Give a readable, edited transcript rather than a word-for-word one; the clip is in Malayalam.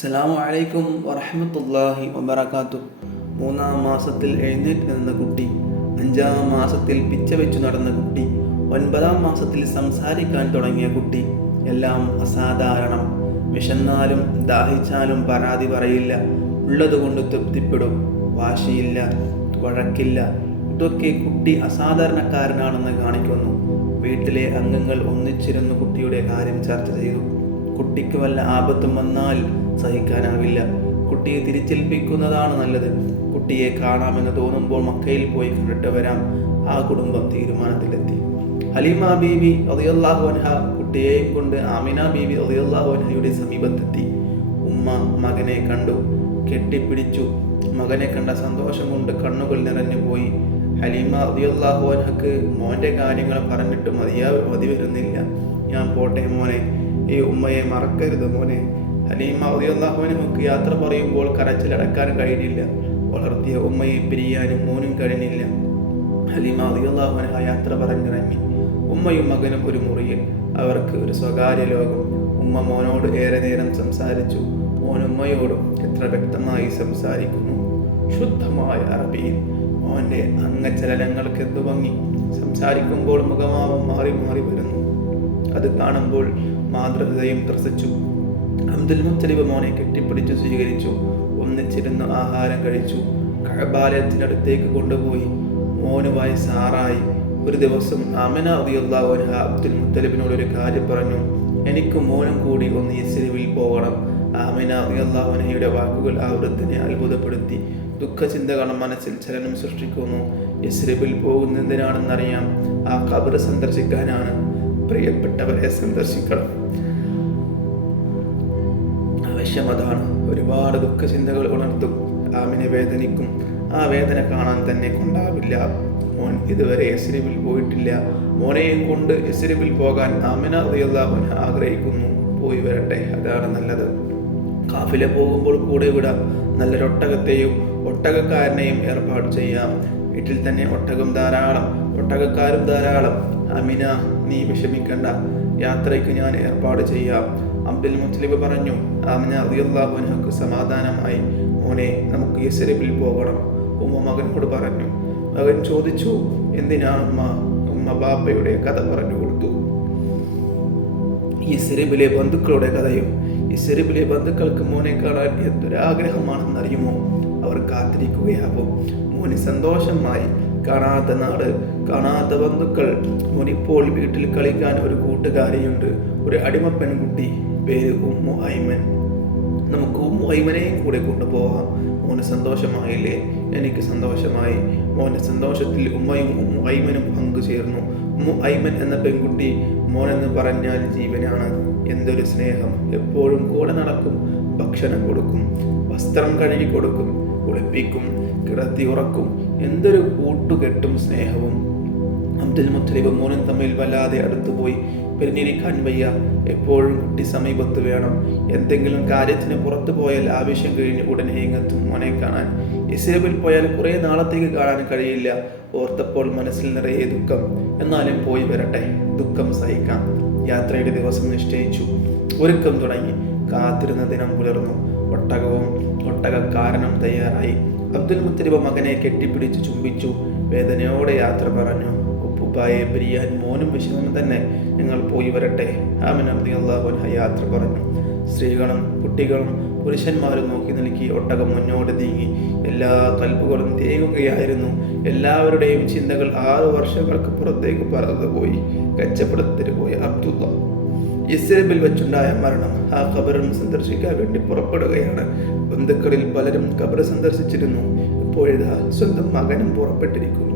അസ്സലാമു അലൈക്കും വറഹ്മത്തുള്ളാഹി വബറകാതുഹു. 3-ാം മാസത്തിൽ എഴുന്നേറ്റ് നിന്ന കുട്ടി, 5-ാം മാസത്തിൽ പിച്ച വെച്ചു നടന്ന കുട്ടി, 9-ാം മാസത്തിൽ സംസാരിക്കാൻ തുടങ്ങിയ കുട്ടി, എല്ലാം അസാധാരണം. വിശന്നാലും ദാഹിച്ചാലും പരാതി പറയില്ല, ഉള്ളതുകൊണ്ട് തൃപ്തിപ്പെടും, വാശിയില്ല, വഴക്കില്ല. ഇതൊക്കെ കുട്ടി അസാധാരണക്കാരനാണെന്ന് കാണിക്കുന്നു. വീട്ടിലെ അംഗങ്ങൾ ഒന്നിച്ചിരുന്ന് കുട്ടിയുടെ കാര്യം ചർച്ച ചെയ്തു. കുട്ടിക്ക് വല്ല ആപത്തും വന്നാൽ സഹിക്കാനാവില്ല. കുട്ടിയെ തിരിച്ചേൽപ്പിക്കുന്നതാണ് നല്ലത്. കുട്ടിയെ കാണാമെന്ന് തോന്നുമ്പോൾ മക്കയിൽ പോയി കണ്ടിട്ട് വരാം. ആ കുടുംബം തീരുമാനത്തിലെത്തി. ഹലീമ ബീവി റളിയല്ലാഹു അൻഹ കുട്ടിയെയും കൊണ്ട് ആമിന ബീവി റളിയല്ലാഹു അൻഹയുടെ സമീപത്തെത്തി. ഉമ്മ മകനെ കണ്ടു, കെട്ടിപ്പിടിച്ചു. മകനെ കണ്ട സന്തോഷം കൊണ്ട് കണ്ണുകൾ നിറഞ്ഞു പോയി. ഹലീമ റളിയല്ലാഹു അൻഹക്ക് മോൻ്റെ കാര്യങ്ങൾ പറഞ്ഞിട്ട് മതി വരുന്നില്ല. ഞാൻ പോട്ടെ മോനെ, ഈ ഉമ്മയെ മറക്കരുത് മോനെ. ഹലീമ റളിയല്ലാഹു അൻഹക്ക് യാത്ര പറയുമ്പോൾ കരച്ചിലടക്കാൻ കഴിഞ്ഞില്ല. വളർത്തിയ ഉമ്മയെ പിരിയാനും മോനും കഴിഞ്ഞില്ല. ഹലീമ റളിയല്ലാഹു അൻഹ യാത്ര പറഞ്ഞിറങ്ങി. ഉമ്മയും മകനും ഒരു മുറിയിൽ. അവർക്ക് ഒരു സ്വകാര്യ ലോകം. ഉമ്മ മോനോട് ഏറെ നേരം സംസാരിച്ചു. മോൻ ഉമ്മയോടും എത്ര വ്യക്തമായി സംസാരിക്കുന്നു, ശുദ്ധമായ അറബിയിൽ. മോൻ്റെ അംഗചലനങ്ങൾക്ക് എന്തു ഭംഗി! സംസാരിക്കുമ്പോൾ മുഖഭാവം മാറി മാറി വരുന്നു. അത് കാണുമ്പോൾ മാതൃഹൃദയം ത്രസിച്ചു. അബ്ദുൽ മുത്തലിബ് മോനെ കെട്ടിപ്പിടിച്ചു സ്വീകരിച്ചു. ഒന്നിച്ചിരുന്ന് ആഹാരം കഴിച്ചു. കഅബാലയത്തിനടുത്തേക്ക് കൊണ്ടുപോയി. മോന് വയസ്സാറായി. ഒരു ദിവസം ആമിന റളിയല്ലാഹു അൻഹ അബ്ദുൽ മുത്തലിബിനോട് ഒരു കാര്യം പറഞ്ഞു. എനിക്കും മോനും കൂടി ഒന്ന് യസ്രിബിൽ പോകണം. ആമിന റളിയല്ലാഹു അൻഹയുടെ വാക്കുകൾ ആ വൃദ്ധനെ അത്ഭുതപ്പെടുത്തി. ദുഃഖചിന്തകൾ മനസ്സിൽ ചലനം സൃഷ്ടിക്കുന്നു. യസ്രിബിൽ പോകുന്നതിനാണെന്നറിയാം. ആ ഖബർ സന്ദർശിക്കാനാണ്. പ്രിയപ്പെട്ടവരെ സന്ദർശിക്കണം, ആവശ്യമതാണ്. ഒരുപാട് ദുഃഖചിന്തകൾ ഉണർത്തും. ആമിനെ വേദനിക്കും. ആ വേദന കാണാൻ തന്നെ കൊണ്ടാവില്ല. മോൻ ഇതുവരെ യസ്രിബിൽ പോയിട്ടില്ല. മോനെയും കൊണ്ട് യസ്രിബിൽ പോകാൻ ആമിന റളിയല്ലാഹു അൻഹ ആഗ്രഹിക്കുന്നു. പോയി വരട്ടെ, അതാണ് നല്ലത്. കാഫില പോകുമ്പോൾ കൂടെ വിടാം. നല്ലൊരൊട്ടകത്തെയും ഒട്ടകക്കാരനെയും ഏർപ്പാട് ചെയ്യാം. വീട്ടിൽ തന്നെ ഒട്ടകം ധാരാളം, ഒട്ടകക്കാരും ധാരാളം. ആമിന, നീ വിഷമിക്കണ്ട, യാത്രയ്ക്ക് ഞാൻ ഏർപ്പാട് ചെയ്യാം. അബ്ദുൽ മുത്തലിബ് പറഞ്ഞു. ആമിന റളിയല്ലാഹു അൻഹക്ക് സമാധാനമായി. മോനെ, നമുക്ക് യസ്രിബിൽ പോകണം. ഉമ്മ മകനോട് പറഞ്ഞു. മകൻ ചോദിച്ചു, എന്തിനാണ് ഉമ്മ? ഉമ്മ ബാപ്പയുടെ കഥ പറഞ്ഞു കൊടുത്തു. യസ്രിബിലെ ബന്ധുക്കളുടെ കഥയും. യസ്രിബിലെ ബന്ധുക്കൾക്ക് മോനെ കാണാൻ എന്തൊരാഗ്രഹമാണെന്നറിയുമോ? അവർ കാത്തിരിക്കുകയാകും. മോന് സന്തോഷമായി. കാണാത്ത നാട്, കാണാത്ത ബന്ധുക്കൾ. മോനിപ്പോൾ വീട്ടിൽ കളിക്കാൻ ഒരു കൂട്ടുകാരിയുണ്ട്, ഒരു അടിമ പെൺകുട്ടി. പേര് ഉമ്മു ഐമൻ. നമുക്ക് ഉമ്മു ഐമനെയും കൂടെ കൊണ്ടുപോകാം. മോന് സന്തോഷമായില്ലേ? എനിക്ക് സന്തോഷമായി. മോൻ്റെ സന്തോഷത്തിൽ ഉമ്മയും ഉമ്മു ഐമനും പങ്കുചേർന്നു. ഉമ്മു ഐമൻ എന്ന പെൺകുട്ടി മോനെന്ന് പറഞ്ഞാൽ ജീവനാണ്. എന്തൊരു സ്നേഹം! എപ്പോഴും കൂടെ നടക്കും, ഭക്ഷണം കൊടുക്കും, വസ്ത്രം കഴുകി കൊടുക്കും, കുളിപ്പിക്കും, കിടത്തി ഉറക്കും. എന്തൊരു കൂട്ടുകെട്ടും സ്നേഹവും! അബ്ദുൽ മുത്തലിബ് മോനും തമ്മിൽ വല്ലാതെ അടുത്തുപോയി. പിരിഞ്ഞിരിക്കാൻ വയ്യ. എപ്പോഴും കുട്ടി സമീപത്ത് വേണം. എന്തെങ്കിലും കാര്യത്തിന് പുറത്തു പോയാൽ ആവശ്യം കഴിഞ്ഞ് ഉടനെ ഇങ്ങെത്തും മോനെ കാണാൻ. യസ്രിബിൽ പോയാൽ കുറേ നാളത്തേക്ക് കാണാൻ കഴിയില്ല. ഓർത്തപ്പോൾ മനസ്സിൽ നിറയെ ദുഃഖം. എന്നാലും പോയി വരട്ടെ, ദുഃഖം സഹിക്കാം. യാത്രയുടെ ദിവസം നിശ്ചയിച്ചു. ഒരുക്കം തുടങ്ങി. കാത്തിരുന്ന ദിനം പുലർന്നു. ഒട്ടകവും ഒട്ടകക്കാരനും തയ്യാറായി. അബ്ദുൽ മുത്തലിബ് മകനെ കെട്ടിപ്പിടിച്ച് ചുംബിച്ചു. വേദനയോടെ യാത്ര പറഞ്ഞു. ഉപ്പുപ്പായെ പിരിയാൻ മോനും വിഷമം തന്നെ. ഞങ്ങൾ പോയി വരട്ടെ. ആമിന റളിയല്ലാഹു അൻഹ യാത്ര പറഞ്ഞു. സ്ത്രീകളും കുട്ടികളും പുരുഷന്മാരും നോക്കി നിൽക്കി. ഒട്ടകം മുന്നോട്ട് നീങ്ങി. എല്ലാ കൽപ്പുകളും തേങ്ങുകയായിരുന്നു. എല്ലാവരുടെയും ചിന്തകൾ 6 വർഷങ്ങൾക്ക് പുറത്തേക്ക് പറന്നുപോയി. കച്ചവടത്തിന് പോയ അബ്ദുള്ള യസ്രിബിൽ വെച്ചുണ്ടായ മരണം. ആ ഖബറും സന്ദർശിക്കാൻ വേണ്ടി പുറപ്പെടുകയാണ്. ബന്ധുക്കളിൽ പലരും ഖബർ സന്ദർശിച്ചിരുന്നു. ഇപ്പോഴിതാ സ്വന്തം മകനും പുറപ്പെട്ടിരിക്കുന്നു.